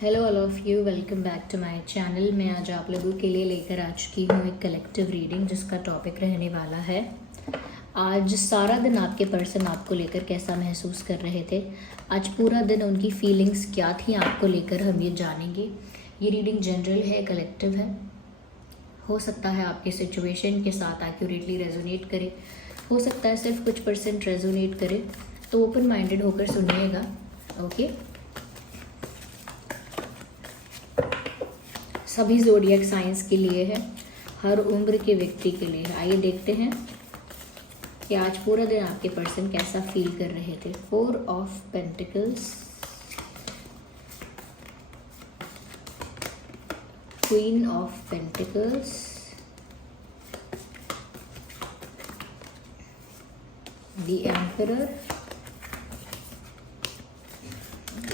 Hello all of you, welcome back to my channel. मैं आज आप लोगों के लिए लेकर आ चुकी हूँ एक कलेक्टिव रीडिंग जिसका टॉपिक रहने वाला है आज सारा दिन आपके पर्सन आपको लेकर कैसा महसूस कर रहे थे। आज पूरा दिन उनकी फीलिंग्स क्या थी आपको लेकर, हम ये जानेंगे। ये रीडिंग जनरल है, कलेक्टिव है। हो सकता है आपके सिचुएशन के साथ एक्यूरेटली रेजोनेट करे, हो सकता है सिर्फ कुछ % रेजोनेट करे, तो ओपन माइंडेड होकर सुनिएगा। ओके, सभी ज़ोडिएक साइंस के लिए है, हर उम्र के व्यक्ति के लिए है। आइए देखते हैं कि आज पूरा दिन आपके पर्सन कैसा फील कर रहे थे। 4 of pentacles, queen of pentacles, the emperor,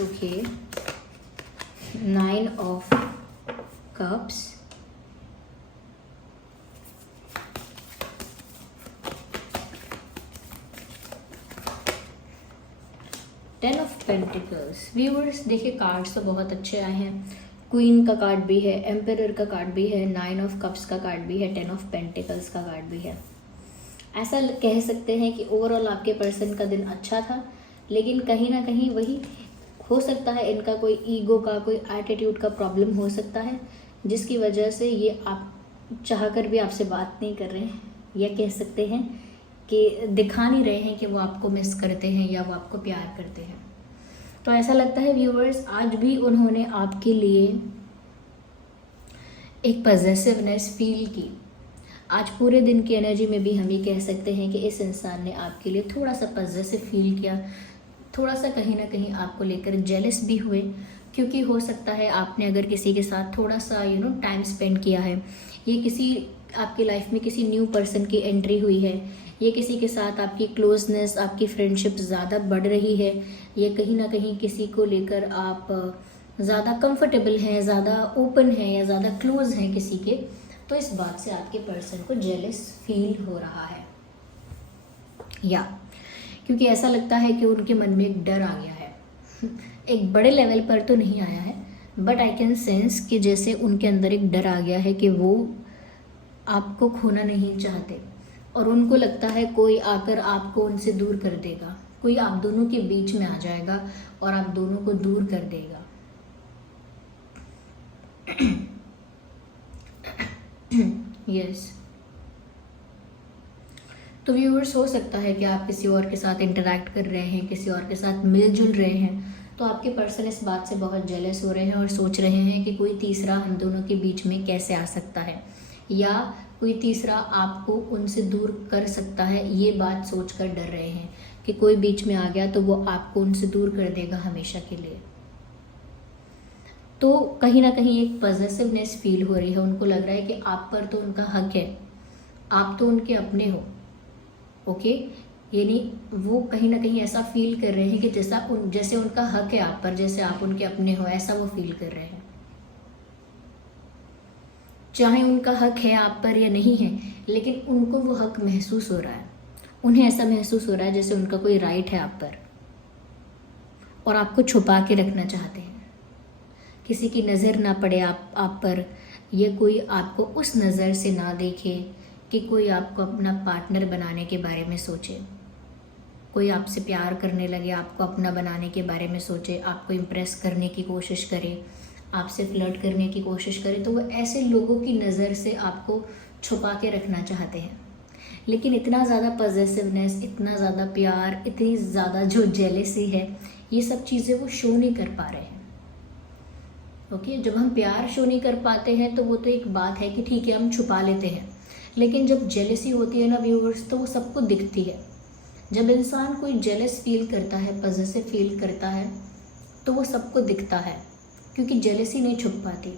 okay, 9 of cups, ten of pentacles. Viewers देखिए, कार्ड्स तो बहुत अच्छे आए हैं। क्वीन का कार्ड भी है, एम्परर का कार्ड भी है, 9 ऑफ कप्स का कार्ड भी है, 10 ऑफ पेंटिकल्स का कार्ड भी है। ऐसा कह सकते हैं कि ओवरऑल आपके पर्सन का दिन अच्छा था, लेकिन कहीं ना कहीं वही हो सकता है इनका कोई ईगो का, कोई एटीट्यूड का प्रॉब्लम हो सकता है, जिसकी वजह से ये आप चाहकर भी आपसे बात नहीं कर रहे हैं, या कह सकते हैं कि दिखा नहीं रहे हैं कि वो आपको मिस करते हैं या वो आपको प्यार करते हैं। तो ऐसा लगता है व्यूअर्स, आज भी उन्होंने आपके लिए एक पॉजेसिवनेस फील की। आज पूरे दिन की एनर्जी में भी हम ये कह सकते हैं कि इस इंसान ने आपके लिए थोड़ा सा पॉजेसिव फील किया, थोड़ा सा कहीं ना कहीं आपको लेकर जेलस भी हुए, क्योंकि हो सकता है आपने अगर किसी के साथ थोड़ा सा टाइम स्पेंड किया है, ये किसी आपकी लाइफ में किसी न्यू पर्सन की एंट्री हुई है, ये किसी के साथ आपकी क्लोजनेस, आपकी फ्रेंडशिप ज़्यादा बढ़ रही है, ये कहीं ना कहीं किसी को लेकर आप ज़्यादा कंफर्टेबल हैं, ज़्यादा ओपन हैं या ज़्यादा क्लोज हैं किसी के, तो इस बात से आपके पर्सन को जेलस फील हो रहा है। या क्योंकि ऐसा लगता है कि उनके मन में एक डर आ गया है एक बड़े लेवल पर तो नहीं आया है, बट आई कैन सेंस कि जैसे उनके अंदर एक डर आ गया है कि वो आपको खोना नहीं चाहते, और उनको लगता है कोई आकर आपको उनसे दूर कर देगा, कोई आप दोनों के बीच में आ जाएगा और आप दोनों को दूर कर देगा। यस तो व्यूअर्स, हो सकता है कि आप किसी और के साथ इंटरैक्ट कर रहे हैं, किसी और के साथ मिलजुल रहे हैं, तो आपके पर्सन इस बात से बहुत जेलस हो रहे हैं और सोच रहे हैं कि कोई तीसरा हम दोनों के बीच में कैसे आ सकता है, या कोई तीसरा आपको उनसे दूर कर सकता है। ये बात सोचकर डर रहे हैं कि कोई बीच में आ गया तो वो आपको उनसे दूर कर देगा हमेशा के लिए। तो कहीं ना कहीं एक पॉजेसिवनेस फील हो रही है, उनको लग रहा है कि आप पर तो उनका हक है, आप तो उनके अपने हो। ओके, यानी वो कहीं ना कहीं ऐसा फील कर रहे हैं कि जैसे उनका हक है आप पर, जैसे आप उनके अपने हो, ऐसा वो फील कर रहे हैं। चाहे उनका हक है आप पर या नहीं है, लेकिन उनको वो हक महसूस हो रहा है। उन्हें ऐसा महसूस हो रहा है जैसे उनका कोई राइट है आप पर, और आपको छुपा के रखना चाहते हैं। किसी की नज़र ना पड़े आप पर, ये कोई आपको उस नज़र से ना देखे कि कोई आपको अपना पार्टनर बनाने के बारे में सोचे, कोई आपसे प्यार करने लगे, आपको अपना बनाने के बारे में सोचे, आपको इम्प्रेस करने की कोशिश करे, आपसे फ्लर्ट करने की कोशिश करे, तो वो ऐसे लोगों की नज़र से आपको छुपा के रखना चाहते हैं। लेकिन इतना ज़्यादा पॉजेसिवनेस, इतना ज़्यादा प्यार, इतनी ज़्यादा जो जेलेसी है, ये सब चीज़ें वो शो नहीं कर पा रहे हैं। ओके, जब हम प्यार शो नहीं कर पाते हैं तो वो तो एक बात है कि ठीक है हम छुपा लेते हैं, लेकिन जब जेलेसी होती है ना व्यूअर्स, तो वो सबको दिखती है। जब इंसान कोई जेलस फील करता है, पॉजेसिव फील करता है, तो वो सबको दिखता है, क्योंकि जेलसी नहीं छुप पाती।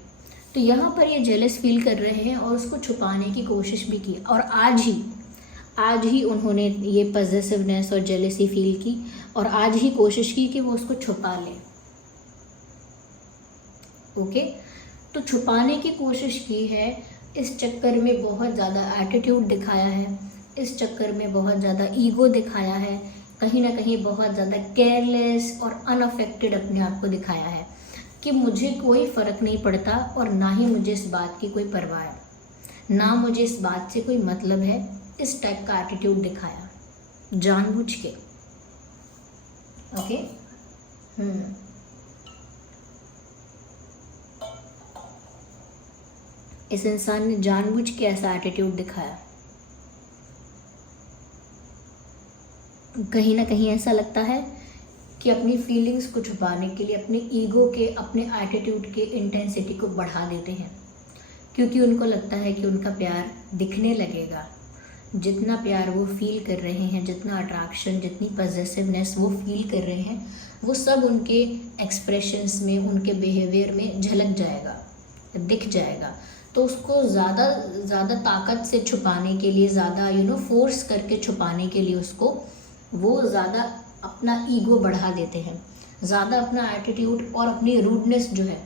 तो यहाँ पर ये जेलस फील कर रहे हैं और उसको छुपाने की कोशिश भी की, और आज ही उन्होंने ये पॉजेसिवनेस और जेलसी फील की, और आज ही कोशिश की कि वो उसको छुपा लें। ओके, तो छुपाने की कोशिश की है, इस चक्कर में बहुत ज़्यादा एटीट्यूड दिखाया है, इस चक्कर में बहुत ज़्यादा ईगो दिखाया है, कहीं ना कहीं बहुत ज़्यादा केयरलेस और अनअफेक्टेड अपने आप को दिखाया है। कि मुझे कोई फ़र्क नहीं पड़ता और ना ही मुझे इस बात की कोई परवाह है, ना मुझे इस बात से कोई मतलब है। इस टाइप का एटीट्यूड दिखाया जानबूझ के। ओके। इस इंसान ने जानबूझ के ऐसा एटीट्यूड दिखाया। कहीं ना कहीं ऐसा लगता है कि अपनी फीलिंग्स को छुपाने के लिए अपने ईगो के, अपने एटीट्यूड के इंटेंसिटी को बढ़ा देते हैं, क्योंकि उनको लगता है कि उनका प्यार दिखने लगेगा। जितना प्यार वो फील कर रहे हैं, जितना अट्रैक्शन, जितनी पॉजिटिवनेस वो फील कर रहे हैं, वो सब उनके एक्सप्रेशंस में, उनके बिहेवियर में झलक जाएगा, दिख जाएगा। तो उसको ज़्यादा ताकत से छुपाने के लिए, ज़्यादा फोर्स करके छुपाने के लिए उसको वो ज़्यादा अपना ईगो बढ़ा देते हैं, ज़्यादा अपना एटीट्यूड और अपनी रूडनेस जो है,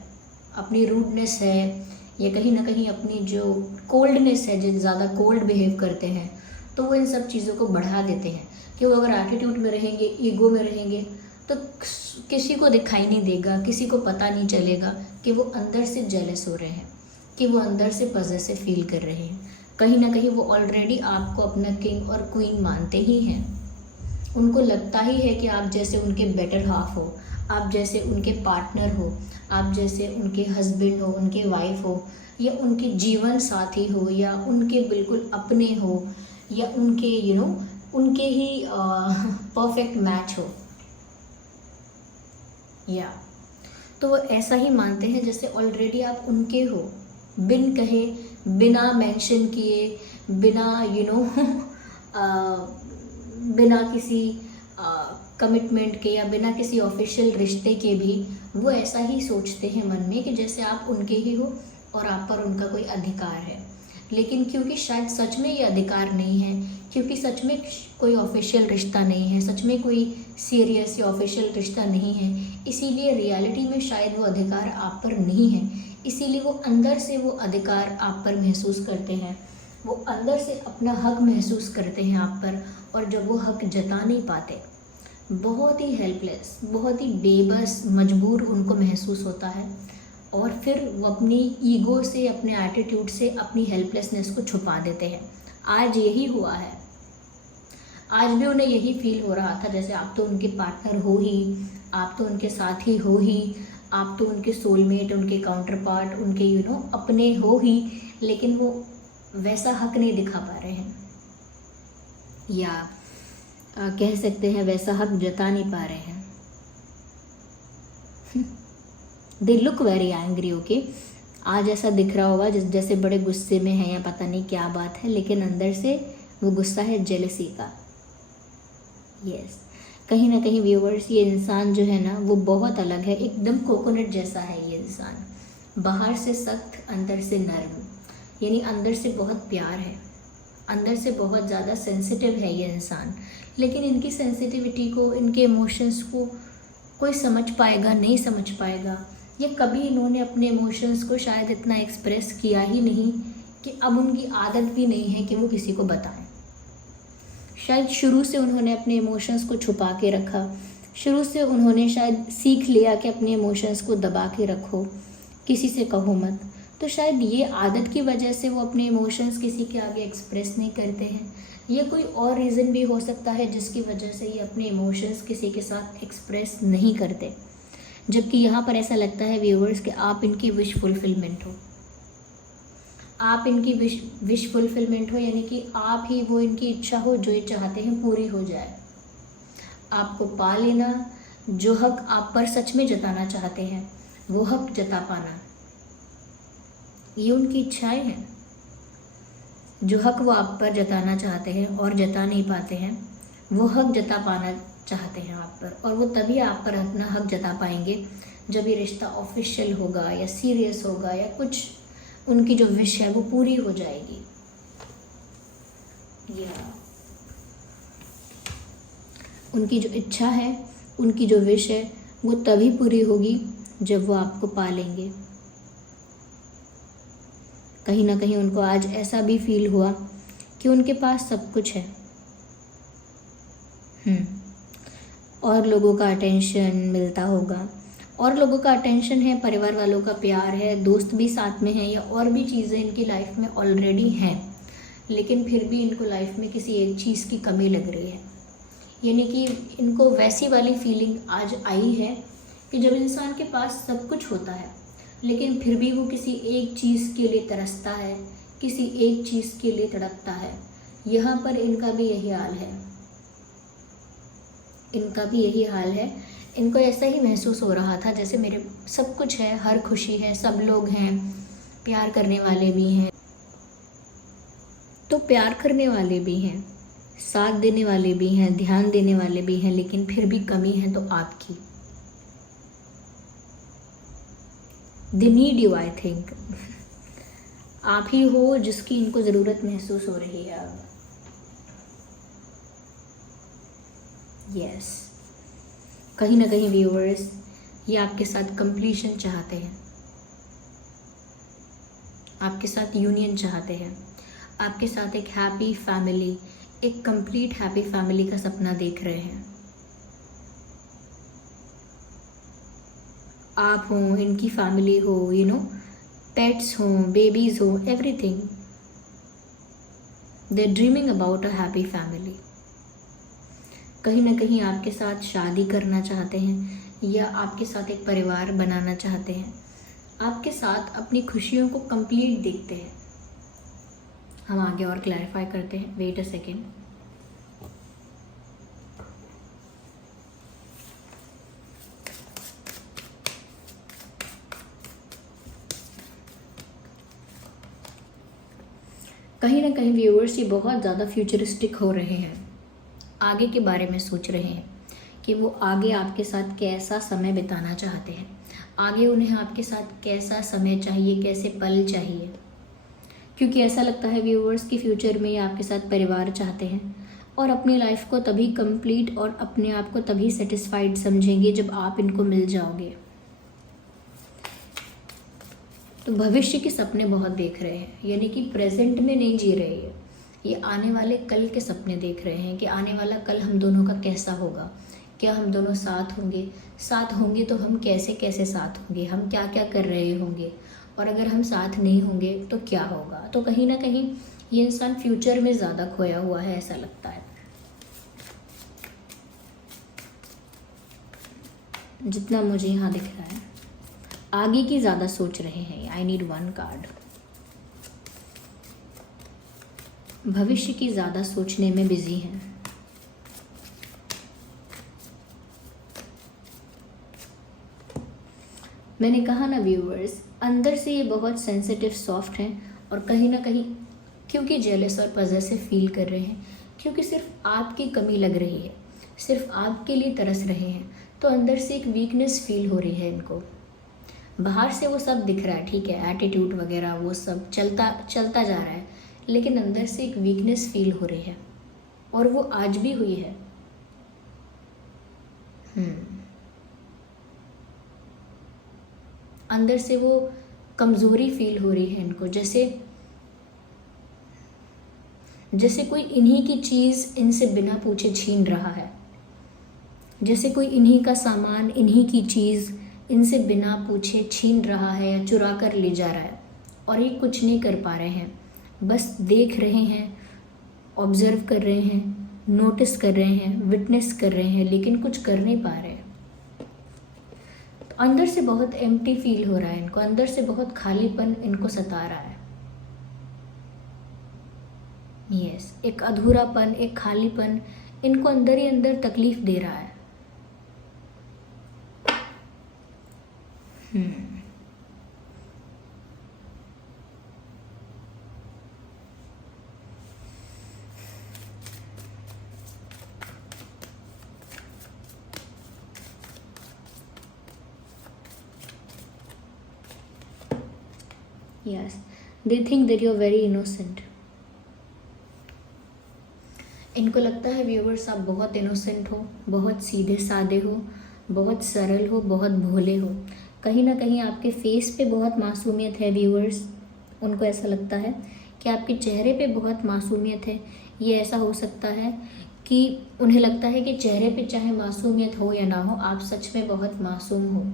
अपनी रूडनेस है या कहीं ना कहीं अपनी जो कोल्डनेस है, जो ज़्यादा कोल्ड बिहेव करते हैं, तो वो इन सब चीज़ों को बढ़ा देते हैं कि वो अगर एटीट्यूड में रहेंगे, ईगो में रहेंगे, तो किसी को दिखाई नहीं देगा, किसी को पता नहीं चलेगा कि वो अंदर से जेलस हो रहे हैं, कि वो अंदर से पॉजेसिव फील कर रहे हैं। कहीं ना कहीं वो ऑलरेडी आपको अपना किंग और क्वीन मानते ही हैं। उनको लगता ही है कि आप जैसे उनके बेटर हाफ हो, आप जैसे उनके पार्टनर हो, आप जैसे उनके हस्बैंड हो, उनके वाइफ हो, या उनके जीवन साथी हो, या उनके बिल्कुल अपने हो, या उनके उनके ही परफेक्ट मैच हो। या तो वो ऐसा ही मानते हैं जैसे ऑलरेडी आप उनके हो, बिन कहे, बिना मेंशन किए, बिना बिना किसी कमिटमेंट के या बिना किसी ऑफिशियल रिश्ते के भी वो ऐसा ही सोचते हैं मन में कि जैसे आप उनके ही हो और आप पर उनका कोई अधिकार है। लेकिन क्योंकि शायद सच में ये अधिकार नहीं है, क्योंकि सच में कोई ऑफिशियल रिश्ता नहीं है, सच में कोई सीरियस या ऑफिशियल रिश्ता नहीं है, इसीलिए रियलिटी में शायद वो अधिकार आप पर नहीं है। इसीलिए वो अंदर से वो अधिकार आप पर महसूस करते हैं, वो अंदर से अपना हक महसूस करते हैं आप पर। और जब वो हक जता नहीं पाते, बहुत ही हेल्पलेस, बहुत ही बेबस, मजबूर उनको महसूस होता है, और फिर वो अपनी ईगो से, अपने एटीट्यूड से अपनी हेल्पलेसनेस को छुपा देते हैं। आज यही हुआ है, आज भी उन्हें यही फील हो रहा था जैसे आप तो उनके पार्टनर हो ही, आप तो उनके साथी हो ही, आप तो उनके सोलमेट, उनके काउंटर पार्ट, उनके अपने हो ही, लेकिन वो वैसा हक नहीं दिखा पा रहे हैं, या कह सकते हैं वैसा हक जता नहीं पा रहे हैं। They look very angry. Okay, आज ऐसा दिख रहा होगा जैसे बड़े गुस्से में है या पता नहीं क्या बात है, लेकिन अंदर से वो गुस्सा है जेलसी का। यस, कहीं ना कहीं व्यूअर्स, ये इंसान जो है ना वो बहुत अलग है, एकदम कोकोनट जैसा है ये इंसान। बाहर से सख्त, अंदर से नर्म, यानी अंदर से बहुत प्यार है, अंदर से बहुत ज़्यादा सेंसिटिव है ये इंसान। लेकिन इनकी सेंसिटिविटी को, इनके इमोशंस को कोई समझ पाएगा, नहीं समझ पाएगा, या कभी इन्होंने अपने इमोशंस को शायद इतना एक्सप्रेस किया ही नहीं कि अब उनकी आदत भी नहीं है कि वो किसी को बताएं। शायद शुरू से उन्होंने अपने इमोशंस को छुपा के रखा, शुरू से उन्होंने शायद सीख लिया कि अपने इमोशंस को दबा के रखो, किसी से कहो मत। तो शायद ये आदत की वजह से वो अपने इमोशंस किसी के आगे एक्सप्रेस नहीं करते हैं, या कोई और रीज़न भी हो सकता है जिसकी वजह से ये अपने इमोशंस किसी के साथ एक्सप्रेस नहीं करते। जबकि यहाँ पर ऐसा लगता है व्यूअर्स कि आप इनकी विश फुलफिलमेंट हो, आप इनकी विश फुलफिलमेंट हो, यानी कि आप ही वो इनकी इच्छा हो, जो ये चाहते हैं पूरी हो जाए। आपको पा लेना, जो हक आप पर सच में जताना चाहते हैं वो हक जता पाना, ये उनकी इच्छाएं हैं। जो हक वो आप पर जताना चाहते हैं और जता नहीं पाते हैं, वो हक जता पाना चाहते हैं आप पर, और वो तभी आप पर अपना हक जता पाएंगे जब ये रिश्ता ऑफिशियल होगा या सीरियस होगा, या कुछ उनकी जो विश है वो पूरी हो जाएगी। या उनकी जो इच्छा है, उनकी जो विश है, वो तभी पूरी होगी जब वो आपको पा लेंगे। कहीं ना कहीं उनको आज ऐसा भी फील हुआ कि उनके पास सब कुछ है, और लोगों का अटेंशन मिलता होगा, और लोगों का अटेंशन है, परिवार वालों का प्यार है, दोस्त भी साथ में हैं, या और भी चीज़ें इनकी लाइफ में ऑलरेडी हैं, लेकिन फिर भी इनको लाइफ में किसी एक चीज़ की कमी लग रही है। यानी कि इनको वैसी वाली फीलिंग आज आई है कि जब इंसान के पास सब कुछ होता है लेकिन फिर भी वो किसी एक चीज़ के लिए तरसता है, किसी एक चीज़ के लिए तड़पता है। यहाँ पर इनका भी यही हाल है, इनका भी यही हाल है। इनको ऐसा ही महसूस हो रहा था जैसे मेरे सब कुछ है, हर खुशी है, सब लोग हैं, प्यार करने वाले भी हैं, तो प्यार करने वाले भी हैं, साथ देने वाले भी हैं, ध्यान देने वाले भी हैं, लेकिन फिर भी कमी है तो आपकी। They need you, I think. आप ही हो जिसकी इनको ज़रूरत महसूस हो रही है अब। यस, कहीं ना कहीं व्यूअर्स ये आपके साथ कंप्लीशन चाहते हैं, आपके साथ यूनियन चाहते हैं, आपके साथ एक हैप्पी फैमिली, एक कंप्लीट हैप्पी फैमिली का सपना देख रहे हैं। आप हो, इनकी फैमिली हो, पेट्स हो, बेबीज हो, everything. They are dreaming about a happy family. कहीं ना कहीं आपके साथ शादी करना चाहते हैं या आपके साथ एक परिवार बनाना चाहते हैं, आपके साथ अपनी खुशियों को कंप्लीट देखते हैं। हम आगे और क्लैरिफाई करते हैं, वेट अ सेकेंड। कहीं ना कहीं व्यूअर्स ये बहुत ज़्यादा फ्यूचरिस्टिक हो रहे हैं, आगे के बारे में सोच रहे हैं कि वो आगे आपके साथ कैसा समय बिताना चाहते हैं, आगे उन्हें आपके साथ कैसा समय चाहिए, कैसे पल चाहिए। क्योंकि ऐसा लगता है व्यूअर्स कि फ्यूचर में ये आपके साथ परिवार चाहते हैं और अपनी लाइफ को तभी कंप्लीट और अपने आप को तभी सेटिस्फाइड समझेंगे जब आप इनको मिल जाओगे। तो भविष्य के सपने बहुत देख रहे हैं, यानी कि प्रेजेंट में नहीं जी रहे हैं, ये आने वाले कल के सपने देख रहे हैं कि आने वाला कल हम दोनों का कैसा होगा, क्या हम दोनों साथ होंगे, साथ होंगे तो हम कैसे कैसे साथ होंगे, हम क्या क्या कर रहे होंगे, और अगर हम साथ नहीं होंगे तो क्या होगा। तो कहीं ना कहीं ये इंसान फ्यूचर में ज़्यादा खोया हुआ है, ऐसा लगता है, जितना मुझे यहाँ दिख रहा है। आगे की ज़्यादा सोच रहे हैं। I need one card. भविष्य की ज़्यादा सोचने में बिजी हैं। मैंने कहा ना व्यूअर्स, अंदर से ये बहुत सेंसिटिव, सॉफ्ट हैं, और कहीं ना कहीं क्योंकि जेलस और पजेसिव फील कर रहे हैं, क्योंकि सिर्फ आपकी कमी लग रही है, सिर्फ आपके लिए तरस रहे हैं, तो अंदर से एक वीकनेस फील हो रही है इनको। बाहर से वो सब दिख रहा है, ठीक है, एटीट्यूड वगैरह वो सब चलता जा रहा है, लेकिन अंदर से एक वीकनेस फील हो रही है, और वो आज भी हुई है। अंदर से वो कमज़ोरी फील हो रही है इनको, जैसे कोई इन्हीं की चीज़ इनसे बिना पूछे छीन रहा है, जैसे कोई इन्हीं का सामान, इन्हीं की चीज़ इनसे बिना पूछे छीन रहा है या चुरा कर ले जा रहा है, और ये कुछ नहीं कर पा रहे हैं, बस देख रहे हैं, ऑब्जर्व कर रहे हैं, नोटिस कर रहे हैं, विटनेस कर रहे हैं, लेकिन कुछ कर नहीं पा रहे हैं। तो अंदर से बहुत एम्प्टी फील हो रहा है इनको, अंदर से बहुत खालीपन इनको सता रहा है। यस, एक अधूरापन, एक खालीपन इनको अंदर ही अंदर तकलीफ दे रहा है। Yes, they think that you're very innocent. इनको लगता है व्यूवर्स आप बहुत इनोसेंट हो, बहुत सीधे साधे हो, बहुत सरल हो, बहुत भोले हो। कहीं ना कहीं आपके फेस पे बहुत मासूमियत है व्यूवर्स। उनको ऐसा लगता है कि आपके चेहरे पे बहुत मासूमियत है। ये ऐसा हो सकता है कि उन्हें लगता है कि चेहरे पे चाहे मासूमियत हो या ना हो, आप सच में बहुत मासूम हो।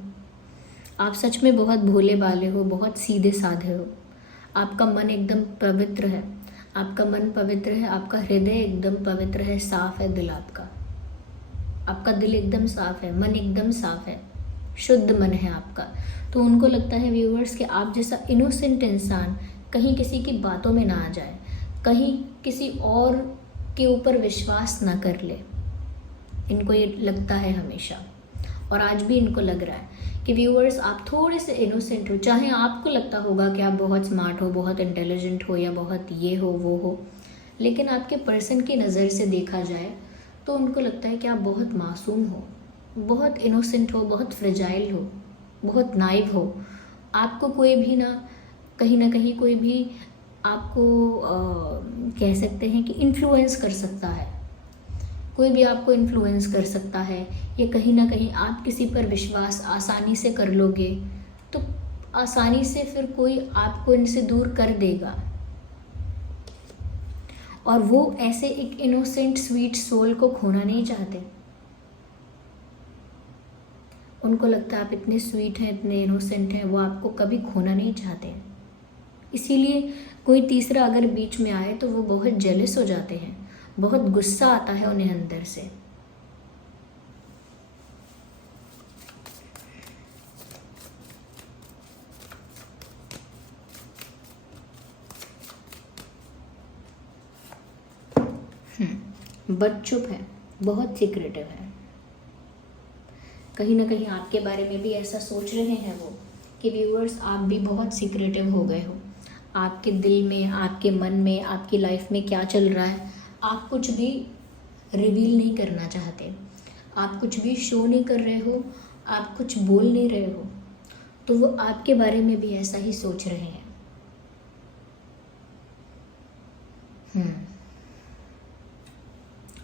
आप सच में बहुत भोले भाले हो, बहुत सीधे साधे हो। आपका मन एकदम पवित्र है, आपका मन पवित्र है, आपका हृदय एकदम पवित्र है, साफ है दिल आपका। आपका दिल एकदम साफ है, मन एकदम साफ है, शुद्ध मन है आपका। तो उनको लगता है व्यूअर्स कि आप जैसा इनोसेंट इंसान कहीं किसी की बातों में ना आ जाए, कहीं किसी और के ऊपर विश्वास ना कर ले। इनको ये लगता है हमेशा, और आज भी इनको लग रहा है कि व्यूअर्स आप थोड़े से इनोसेंट हो। चाहे आपको लगता होगा कि आप बहुत स्मार्ट हो, बहुत इंटेलिजेंट हो, या बहुत ये हो वो हो, लेकिन आपके पर्सन की नज़र से देखा जाए तो उनको लगता है कि आप बहुत मासूम हो, बहुत इनोसेंट हो, बहुत फ्रेजाइल हो, बहुत नाइव हो। आपको कोई भी ना कहीं कोई भी आपको कह सकते हैं कि इन्फ्लुएंस कर सकता है। कोई भी आपको इन्फ्लुएंस कर सकता है, या कहीं ना कहीं आप किसी पर विश्वास आसानी से कर लोगे तो आसानी से फिर कोई आपको इनसे दूर कर देगा। और वो ऐसे एक इनोसेंट स्वीट सोल को खोना नहीं चाहते। उनको लगता है आप इतने स्वीट हैं, इतने इनोसेंट हैं, वो आपको कभी खोना नहीं चाहते। इसीलिए कोई तीसरा अगर बीच में आए तो वो बहुत जेलस हो जाते हैं, बहुत गुस्सा आता है उन्हें अंदर से। बट चुप है, बहुत सीक्रेटिव है। कहीं ना कहीं आपके बारे में भी ऐसा सोच रहे हैं वो कि व्यूअर्स आप भी बहुत सीक्रेटिव हो गए हो। आपके दिल में, आपके मन में, आपकी लाइफ में क्या चल रहा है आप कुछ भी रिवील नहीं करना चाहते। आप कुछ भी शो नहीं कर रहे हो, आप कुछ बोल नहीं रहे हो, तो वो आपके बारे में भी ऐसा ही सोच रहे हैं।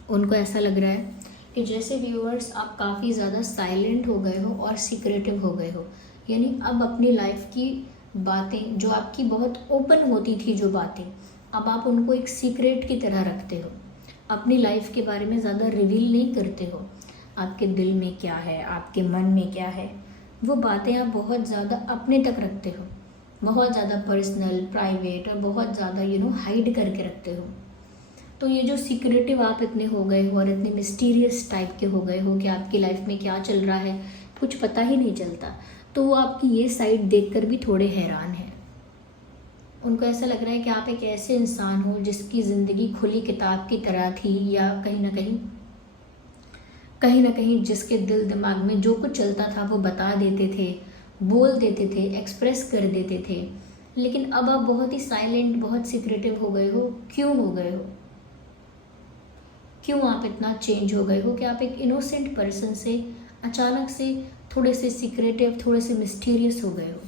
उनको ऐसा लग रहा है कि जैसे व्यूअर्स आप काफ़ी ज़्यादा साइलेंट हो गए हो और सीक्रेटिव हो गए हो। यानी अब अपनी लाइफ की बातें जो आपकी बहुत ओपन होती थी, जो बातें, अब आप उनको एक सीक्रेट की तरह रखते हो। अपनी लाइफ के बारे में ज़्यादा रिवील नहीं करते हो। आपके दिल में क्या है, आपके मन में क्या है, वो बातें आप बहुत ज़्यादा अपने तक रखते हो, बहुत ज़्यादा पर्सनल, प्राइवेट, और बहुत ज़्यादा हाइड करके रखते हो। तो ये जो सीक्रेटिव आप इतने हो गए हो और इतने मिस्टीरियस टाइप के हो गए हो कि आपकी लाइफ में क्या चल रहा है कुछ पता ही नहीं चलता, तो वो आपकी ये साइड देखकर भी थोड़े हैरान हैं। उनको ऐसा लग रहा है कि आप एक ऐसे इंसान हो जिसकी ज़िंदगी खुली किताब की तरह थी, या कहीं ना कहीं जिसके दिल दिमाग में जो कुछ चलता था वो बता देते थे, बोल देते थे, एक्सप्रेस कर देते थे। लेकिन अब आप बहुत ही साइलेंट, बहुत सीक्रेटिव हो गए हो। क्यों हो गए हो? क्यों आप इतना चेंज हो गए हो कि आप एक इनोसेंट पर्सन से अचानक से थोड़े से सीक्रेटिव, थोड़े से मिस्टीरियस हो गए हो?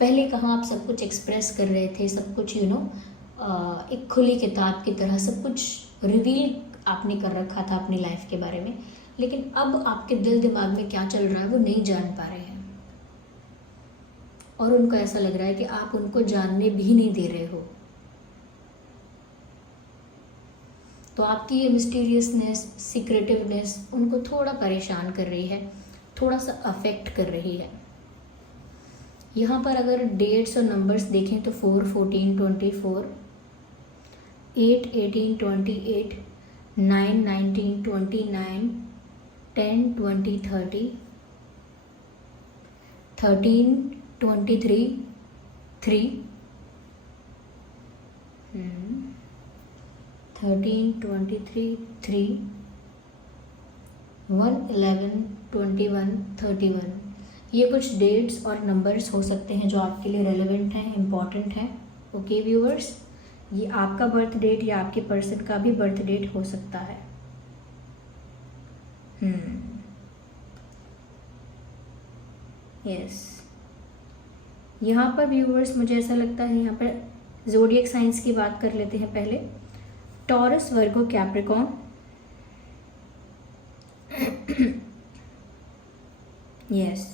पहले कहाँ आप सब कुछ एक्सप्रेस कर रहे थे, सब कुछ एक खुली किताब की तरह सब कुछ रिवील आपने कर रखा था अपनी लाइफ के बारे में, लेकिन अब आपके दिल दिमाग में क्या चल रहा है वो नहीं जान पा रहे हैं। और उनको ऐसा लग रहा है कि आप उनको जानने भी नहीं दे रहे हो। तो आपकी ये मिस्टीरियसनेस, सीक्रेटिवनेस उनको थोड़ा परेशान कर रही है, थोड़ा सा अफेक्ट कर रही है। यहाँ पर अगर डेट्स और नंबर्स देखें तो 4, 14, 24, 8, 18, 28, 9, 19, 29, 10, 20, 30, 13, 23, 3, 13, 23, 3, 1, 11, 21, 31। ये कुछ डेट्स और नंबर्स हो सकते हैं जो आपके लिए रेलेवेंट हैं, इम्पॉर्टेंट हैं। ओके व्यूअर्स, ये आपका बर्थ डेट या आपके पर्सन का भी बर्थ डेट हो सकता है। यस, यहाँ पर व्यूअर्स मुझे ऐसा लगता है, यहाँ पर ज़ोडिएक साइंस की बात कर लेते हैं पहले। Taurus, Virgo, Capricorn, yes,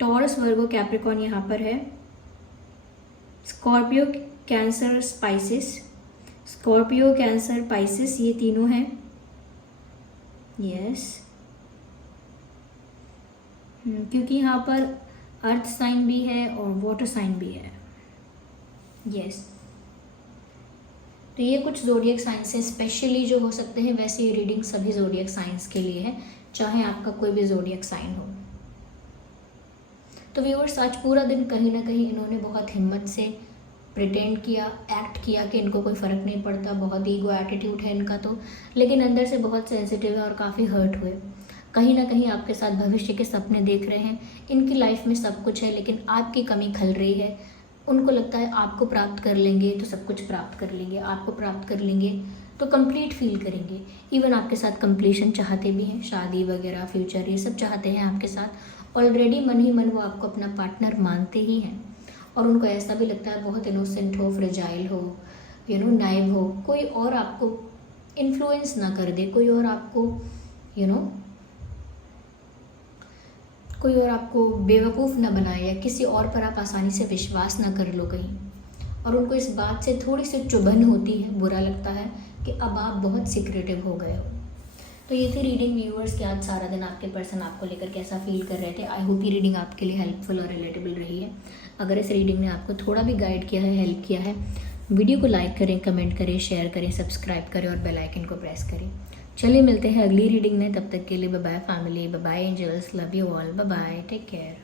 Taurus, Virgo, Capricorn यहाँ पर है। Scorpio, Cancer, Pisces, Scorpio, Cancer, Pisces, ये तीनों हैं। यस, क्योंकि यहाँ पर अर्थ साइन भी है और वाटर साइन भी है। यस, तो ये कुछ ज़ोडिएक साइंस है स्पेशली जो हो सकते हैं। वैसे ये रीडिंग सभी ज़ोडिएक साइंस के लिए है, चाहे आपका कोई भी ज़ोडिएक साइन हो। तो व्यूअर्स, आज पूरा दिन कहीं ना कहीं इन्होंने बहुत हिम्मत से प्रिटेंड किया, एक्ट किया कि इनको कोई फ़र्क नहीं पड़ता, बहुत ईगो एटीट्यूड है इनका तो, लेकिन अंदर से बहुत सेंसिटिव है और काफ़ी हर्ट हुए। कहीं ना कहीं आपके साथ भविष्य के सपने देख रहे हैं। इनकी लाइफ में सब कुछ है लेकिन आपकी कमी खल रही है। उनको लगता है आपको प्राप्त कर लेंगे तो सब कुछ प्राप्त कर लेंगे, आपको प्राप्त कर लेंगे तो कंप्लीट फील करेंगे। इवन आपके साथ कंप्लीशन चाहते भी हैं, शादी वगैरह, फ्यूचर, ये सब चाहते हैं आपके साथ। ऑलरेडी मन ही मन वो आपको अपना पार्टनर मानते ही हैं और उनको ऐसा भी लगता है बहुत इनोसेंट हो, फ्रेजाइल हो, नाइव हो, कोई और आपको इन्फ्लुएंस ना कर दे, कोई और आपको कोई और आपको बेवकूफ़ ना बनाए या किसी और पर आप आसानी से विश्वास ना कर लो कहीं। और उनको इस बात से थोड़ी सी चुभन होती है, बुरा लगता है कि अब आप बहुत सिक्रेटिव हो गए हो। तो ये थी रीडिंग व्यूअर्स कि आज सारा दिन आपके पर्सन आपको लेकर कैसा फील कर रहे थे। आई होप ये रीडिंग आपके लिए हेल्पफुल और रिलेटेबल रही है। अगर इस रीडिंग ने आपको थोड़ा भी गाइड किया है, हेल्प किया है, वीडियो को लाइक करें, कमेंट करें, शेयर करें, सब्सक्राइब करें और बेल आइकन को प्रेस करें। चलिए मिलते हैं अगली रीडिंग में, तब तक के लिए bye bye family, bye bye angels, love you all, bye bye, take care.